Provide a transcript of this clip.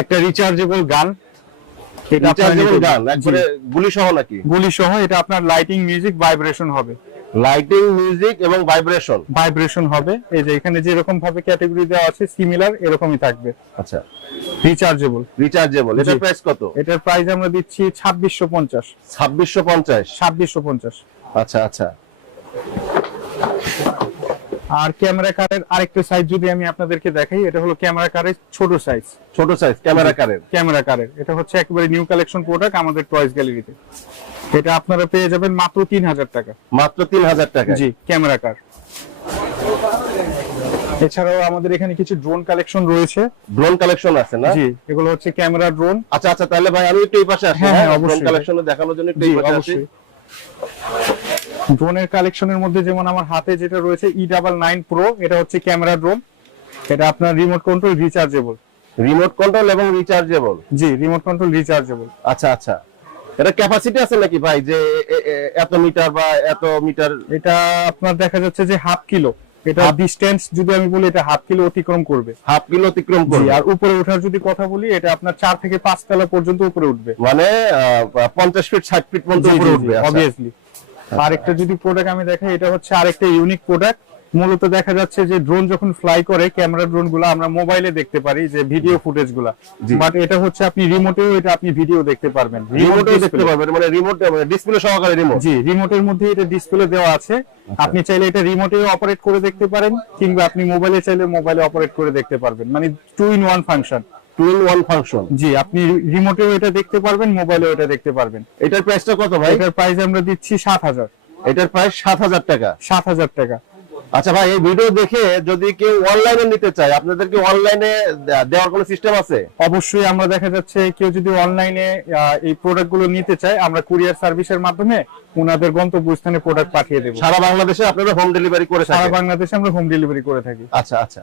একটা রিচার্জেবল গান, এটা রিচার্জেবল গান একবারে গুলি সহ নাকি? গুলি সহ। এটা আপনার লাইটিং, মিউজিক, ভাইব্রেশন হবে। লাইটিং, মিউজিক এবং ভাইব্রেশন হবে। এই যে এখানে যেরকম ভাবে ক্যাটাগরি দেওয়া আছে সিমিলার এরকমই থাকবে। আচ্ছা, রিচার্জেবল। এটার প্রাইস কত? এটার প্রাইস আমরা দিচ্ছি 2650। 2650। আচ্ছা আচ্ছা। আর ক্যামেরা কারের আরেকটা সাইজ যদি আমি আপনাদেরকে দেখাই, এটা হলো ক্যামেরা কারের ছোট সাইজ ক্যামেরা কারের। এটা হচ্ছে একেবারে নিউ কালেকশন প্রোডাক্ট আমাদের টয়েস গ্যালারিতে। এটা আপনারা পেয়ে যাবেন মাত্র 3000 টাকা। মাত্র 3000 টাকা? জি, ক্যামেরা কার। এছাড়াও আমাদের এখানে কিছু ড্রোন কালেকশন রয়েছে। ড্রোন কালেকশন আছে না? জি, এগুলো হচ্ছে ক্যামেরা ড্রোন। আচ্ছা আচ্ছা, তাহলে ভাই আমি একটু এই পাশে আসি। হ্যাঁ, ড্রোন কালেকশন দেখানোর জন্য একটু এই পাশে আসি। ড্রোনের কালেকশনের মধ্যে যেমন আমার হাতে যেটা রয়েছে E99 Pro, এটা হচ্ছে ক্যামেরা ড্রোন। এটা আপনার remote control rechargeable. Remote control এবং রিচার্জেবল? জি, রিমোট কন্ট্রোল রিচার্জেবল। আচ্ছা আচ্ছা। এটা ক্যাপাসিটি আছে নাকি ভাই, যে এত মিটার বা এত মিটার? এটা আপনার দেখা যাচ্ছে যে হাফ কিলো। এটা ডিসটেন্স যদি আমি বলি, এটা হাফ কিলো অতিক্রম করবে। হাফ কিলো অতিক্রম করবে। আর উপরে ওঠার যদি কথা বলি, এটা আপনার 4 থেকে 5 তলা পর্যন্ত উপরে উঠবে। মানে 50 ফিট 60 ফিট পর্যন্ত উপরে উঠবে অবভিয়াসলি। আরেকটা যদি প্রোডাক্ট আমি দেখাই, এটা হচ্ছে আরেকটা ইউনিক প্রোডাক্ট। মূলত দেখা যাচ্ছে যে ড্রোন যখন ফ্লাই করে, ক্যামেরা ড্রোন গুলো আমরা মোবাইলে দেখতে পারি, যে ভিডিও ফুটেজ গুলা, বাট এটা হচ্ছে আপনি রিমোটেও এটা আপনি ভিডিও দেখতে পারবেন। রিমোটেও দেখতে পারবেন, মানে রিমোট ডিসপ্লে সহকারে রিমোট? জি, রিমোটের মধ্যে এটা ডিসপ্লে দেওয়া আছে। আপনি চাইলে এটা রিমোটেও অপারেট করে দেখতে পারেন, কিংবা আপনি মোবাইলে চাইলে মোবাইলে অপারেট করে দেখতে পারবেন। মানে 2 in 1 ফাংশন। জি, আপনি রিমোটেও এটা দেখতে পারবেন, মোবাইলেও এটা দেখতে পারবেন। এটার প্রাইসটা কত ভাই? এটার প্রাইস আমরা দিচ্ছি 7000। এটার প্রাইস 7000 টাকা? 7000 টাকা। আচ্ছা ভাই, এই ভিডিও দেখে যদি কেউ অনলাইনে নিতে চায়, আপনাদের কি অনলাইনে দেওয়ার কোনো সিস্টেম আছে? অবশ্যই। আমরা দেখা যাচ্ছে কেউ যদি অনলাইনে এই প্রোডাক্ট গুলো নিতে চায়, আমরা কুরিয়ার সার্ভিসের মাধ্যমে ওনাদের গন্তব্যস্থানে প্রোডাক্ট পাঠিয়ে দেব। সারা বাংলাদেশে আপনারা হোম ডেলিভারি করে থাকেন? সারা বাংলাদেশে আমরা হোম ডেলিভারি করে থাকি। আচ্ছা আচ্ছা।